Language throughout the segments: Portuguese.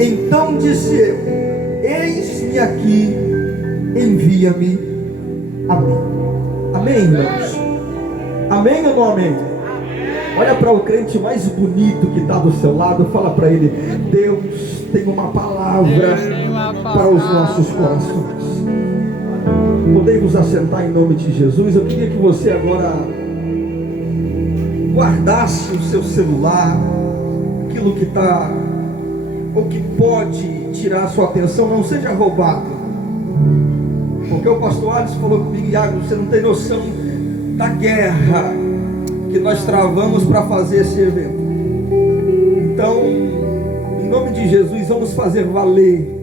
Então disse eu: eis-me aqui, envia-me a mim. Amém, irmãos? Amém ou não amém? Olha para o crente mais bonito que está do seu lado, fala para ele: Deus tem uma palavra para os nossos corações. Podem vos assentar em nome de Jesus. Eu queria que você agora guardasse o seu celular, aquilo que está ou que pode tirar a sua atenção, não seja roubado. Porque o pastor Alisson falou comigo: Iago, você não tem noção da guerra que nós travamos para fazer esse evento. Então, em nome de Jesus, vamos fazer valer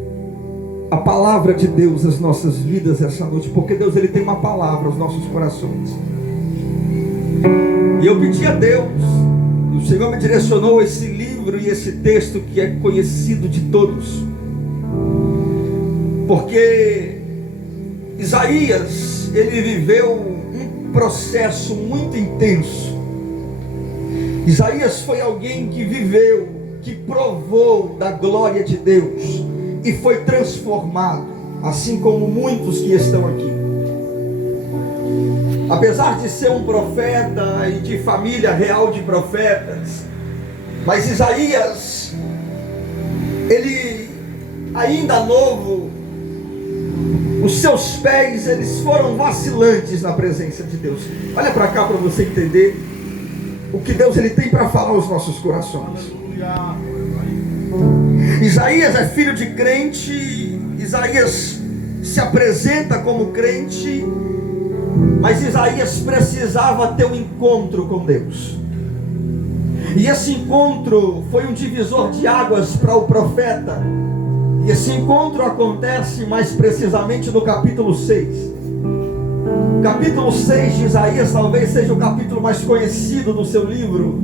a palavra de Deus às nossas vidas essa noite, porque Deus, Ele tem uma palavra aos nossos corações. E eu pedi a Deus, e o Senhor me direcionou esse livro e esse texto que é conhecido de todos, porque Isaías, ele viveu um processo muito intenso. Isaías foi alguém que viveu, que provou da glória de Deus e foi transformado, assim como muitos que estão aqui. Apesar de ser um profeta e de família real de profetas, mas Isaías, ele ainda novo, os seus pés, eles foram vacilantes na presença de Deus. Olha para cá para você entender o que Deus, ele tem para falar aos nossos corações. Isaías é filho de crente. Isaías se apresenta como crente, mas Isaías precisava ter um encontro com Deus. E esse encontro foi um divisor de águas para o profeta. E esse encontro acontece mais precisamente no capítulo 6. O capítulo 6 de Isaías talvez seja o capítulo mais conhecido do seu livro.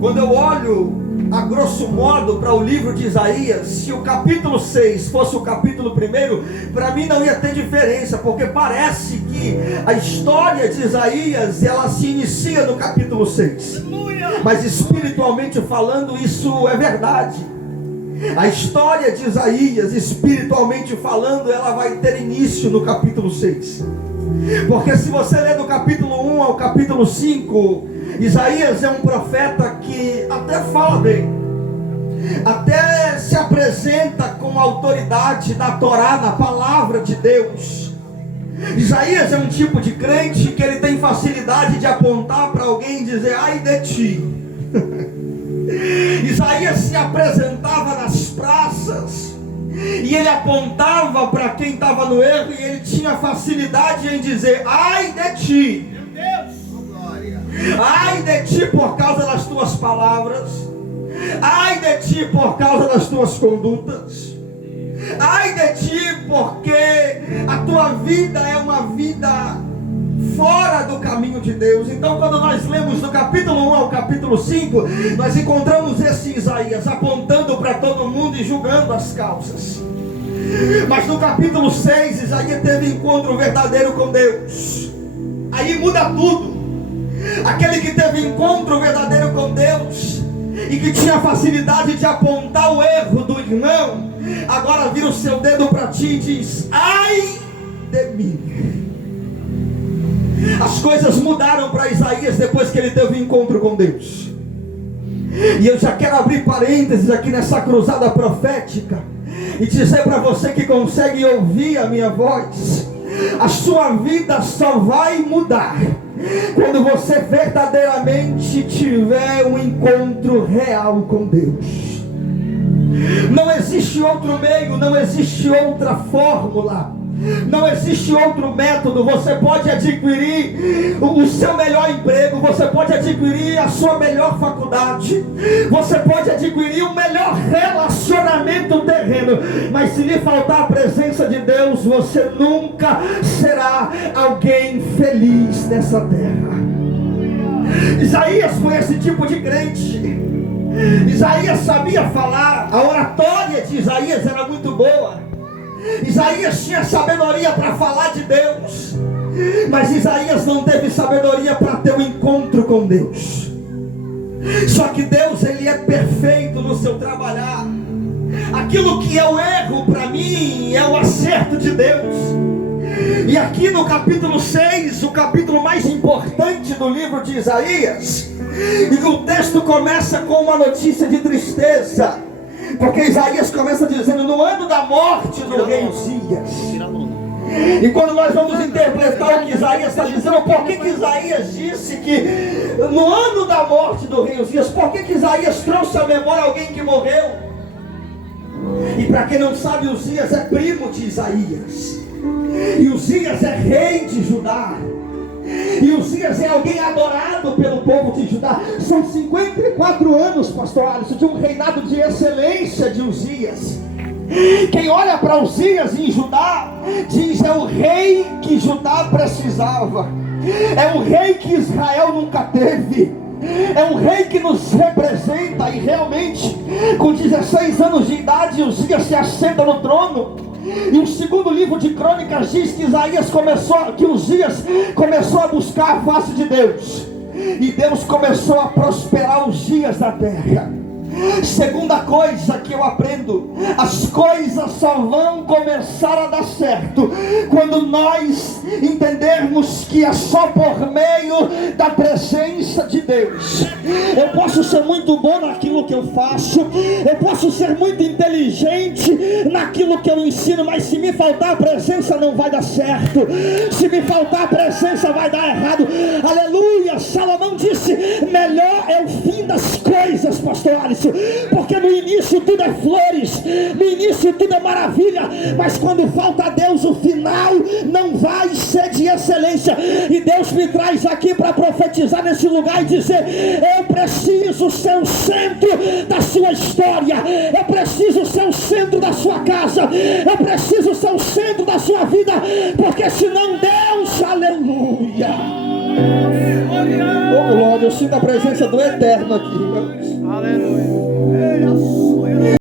Quando eu olho a grosso modo para o livro de Isaías, se o capítulo 6 fosse o capítulo 1, para mim não ia ter diferença, porque parece que a história de Isaías, ela se inicia no capítulo 6. Mas espiritualmente falando, isso é verdade. A história de Isaías, espiritualmente falando, ela vai ter início no capítulo 6. Porque se você ler do capítulo 1 ao capítulo 5, Isaías é um profeta que até fala bem, até se apresenta com autoridade na Torá, na palavra de Deus. Isaías é um tipo de crente que ele tem facilidade de apontar para alguém e dizer: ai de ti. Isaías se apresentava nas praças e ele apontava para quem estava no erro, e ele tinha facilidade em dizer: ai de ti, meu Deus, glória. Ai de ti por causa das tuas palavras, ai de ti por causa das tuas condutas, ai de ti porque a tua vida é uma vida fora do caminho de Deus. Então, quando nós lemos do capítulo 1 ao capítulo 5, nós encontramos esse Isaías apontando para todo mundo e julgando as causas. Mas no capítulo 6, Isaías teve encontro verdadeiro com Deus. Aí muda tudo. Aquele que teve encontro verdadeiro com Deus e que tinha facilidade de apontar o erro do irmão, agora vira o seu dedo para ti e diz: ai de mim. As coisas mudaram para Isaías depois que ele teve um encontro com Deus. E eu já quero abrir parênteses aqui nessa cruzada profética e dizer para você que consegue ouvir a minha voz: a sua vida só vai mudar quando você verdadeiramente tiver um encontro real com Deus. Não existe outro meio, não existe outra fórmula, não existe outro método. Você pode adquirir o seu melhor emprego, você pode adquirir a sua melhor faculdade, você pode adquirir o melhor relacionamento terreno, mas se lhe faltar a presença de Deus, você nunca será alguém feliz nessa terra. Isaías foi esse tipo de crente. Isaías sabia falar, a oratória de Isaías era muito boa. Isaías tinha sabedoria para falar de Deus, mas Isaías não teve sabedoria para ter um encontro com Deus. Só que Deus, ele é perfeito no seu trabalhar. Aquilo que é o erro para mim é o acerto de Deus. E aqui no capítulo 6, o capítulo mais importante do livro de Isaías, e o texto começa com uma notícia de tristeza, porque Isaías começa dizendo: no ano da morte do rei Uzias. E quando nós vamos interpretar o que Isaías está dizendo, por que Isaías disse que no ano da morte do rei Uzias, por que Isaías trouxe à memória alguém que morreu? E para quem não sabe, Uzias é primo de Isaías, e Uzias é rei de Judá, e Uzias é alguém adorado pelo povo de Judá. São 54 anos, pastor Alisson, de um reinado de excelência de Uzias. Quem olha para Uzias em Judá diz: é o rei que Judá precisava, é o rei que Israel nunca teve, é um rei que nos representa. E realmente, com 16 anos de idade, Uzias se assenta no trono. E o segundo livro de Crônicas diz que Uzias começou a buscar a face de Deus, e Deus começou a prosperar os dias da terra. Segunda coisa que eu aprendo: as coisas só vão começar a dar certo quando nós entendermos que é só por meio da presença de Deus. Eu posso ser muito bom naquilo que eu faço, eu posso ser muito inteligente naquilo que eu ensino, mas se me faltar a presença não vai dar certo. Se me faltar a presença vai dar errado. Aleluia! Salomão disse: melhor é o fim das coisas, pastor Alisson, porque no início tudo é flores, no início tudo é maravilha, mas quando falta a Deus, o final não vai ser de excelência. E Deus me traz aqui para profetizar nesse lugar e dizer: eu preciso ser o centro da sua história, eu preciso ser o centro da sua casa, eu preciso ser o centro da sua vida, porque senão Deus, aleluia, oh glória, eu sinto a presença do Eterno aqui, irmãos. Aleluia.